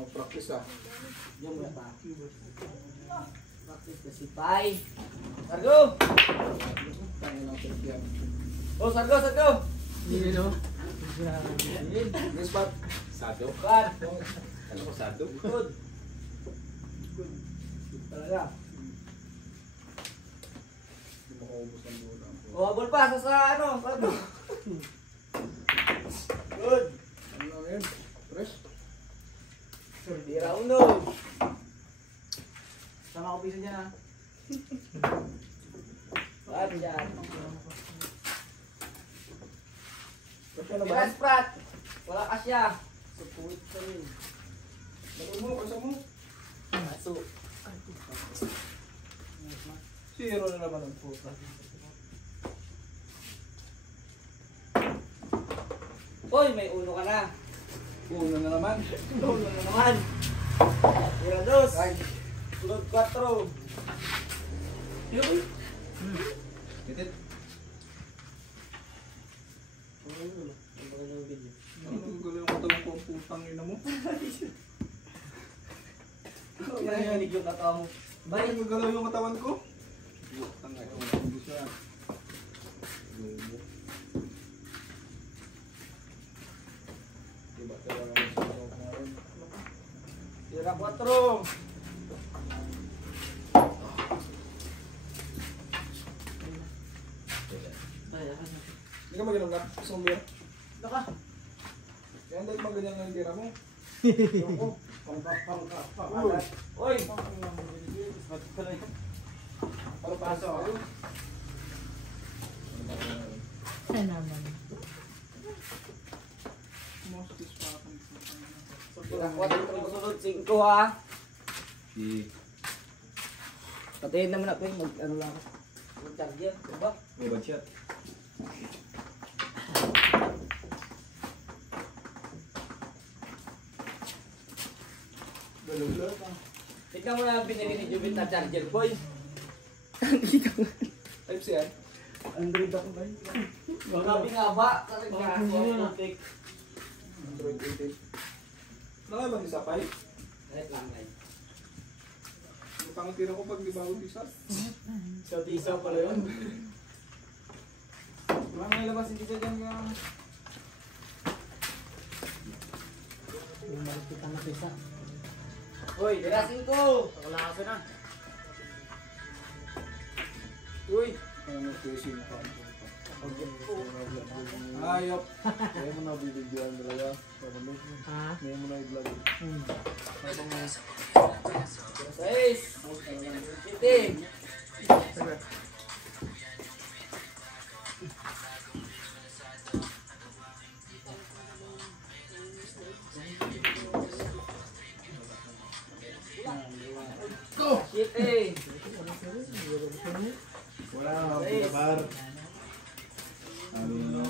mag-practice ah. Yung mga pa. Practice kasi pay. Sargo! Tangin ng tip yan. Oh, Sargo, Sargo! Hindi no? Next spot. Sado. Bad! Ano ko sado? Good! Good talaga. Hindi makaubos ang bola. Oh, habol pa sa ano, Sargo. Good! Ano lang yun? Fresh? Tira uno. Sama ko piso dyan ha. Bad yan. Fresh na ba? Tira sprat. Wala kasya. Support ka rin. Balon mo, kasa mo. Aso. Zero na naman ang puta. Hoy, may uno ka na. Una na naman. Uno na naman. Tira dos. Ay. Sunod 4. Yun. Titit. Ano ang gulo yung katawan ko ang putang ina mo? Narinig yung katawa mo. Bakit yung galaw yung katawan ko? Putang ina mo. Hindi siya. Diba talaga ang sasawag na rin? Tira 4. Hindi ka mag-inungat? Gusto mong beer? Naka. Kaya dahil maganyan nga yung tira mo. Ako. Pangka. Oy. Para paso ako. Ay naman. Mostis pa ako. Tira 4. Sunod 5 ha. Patayin naman ako yung mag-ano lang ako. Mag-charger. Diba? May bad shot. Galulot. Tignan mo na ang binili ni Jubit na charger, boy. Type C yan? Android ako ba? Baka binaba. Talaga. Android 88. Nakaiba ni Sapay? Kahit lang lang. Ang tira ko pag di ba ako isa? So, tisa pala yun. Wala may labas hindi ka dyan nga. Yung malapit ang napisa. Uy, tirasin ko! Nakalakaso na. Uy! Ano mo fishing pa? Ayop! Kaya mo na bibigyan talaga. Ha? Kaya mo na i-vlog. Sais! Siti! Siti! Wala akong pinabar. Ano na?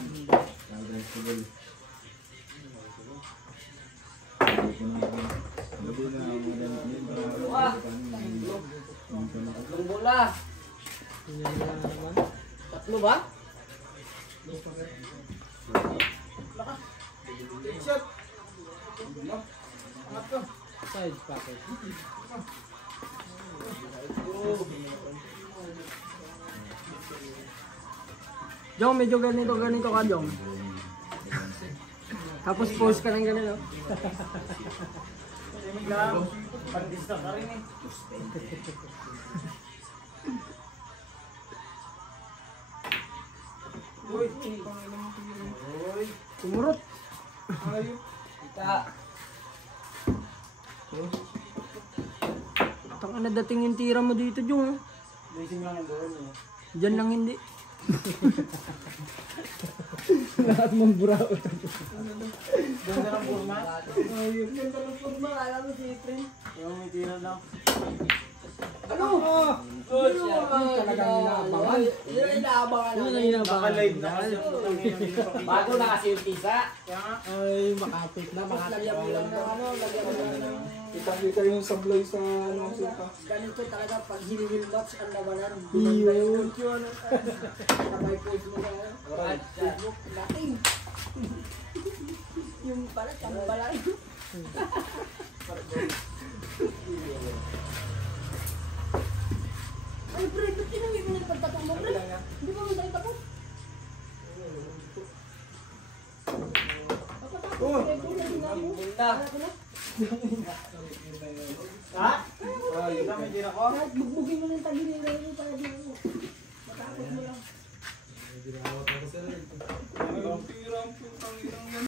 Kagay ko ba? Sabi na ako Wah! Tatlong bola! Yun na naman. 3 ba? Shot! Side packet. Jong, medyo ganito ka, Jong. Tapos post ka ng ganito. Pandista ka rin eh. Uy! Panginoon mo tingin. Uy! Kumurot. Ayop! Kita! Tang na dating yung tira mo dito, Jong. Racing lang yung buwan eh. Diyan lang hindi. Lahat mong burao. Ganda ng forma. Ayun, ganda ng forma. Kala mo si Efren. Yung may tira lang. Ano? Good shot. Talagang inaabangan. Yun ang inaabangan Yun ang namin. inaabangan. Naka-live na kasi. Bago na kasi yung tisa. Ay, makapit na, Tapos lagyan mo lang ng ano, lagyan mo lang ng... Kita-kita yung sablay sa ano ang suka. Ganito talaga pag hiniwil nuts ang labanan. Iyo. Sabay post mo na. Facebook, dating. Yung pala, chambalan. Ay, pre, ba't tinangin mo na pagtatong mo, pre? Hindi ba mo tayo tapos? Oh! Punta. Ha? Ayun. Dami din ako. Kahit bugbugin mo ng tagiliran mo para di mo. Matapos mo lang. Ang tira ang putang inang yan.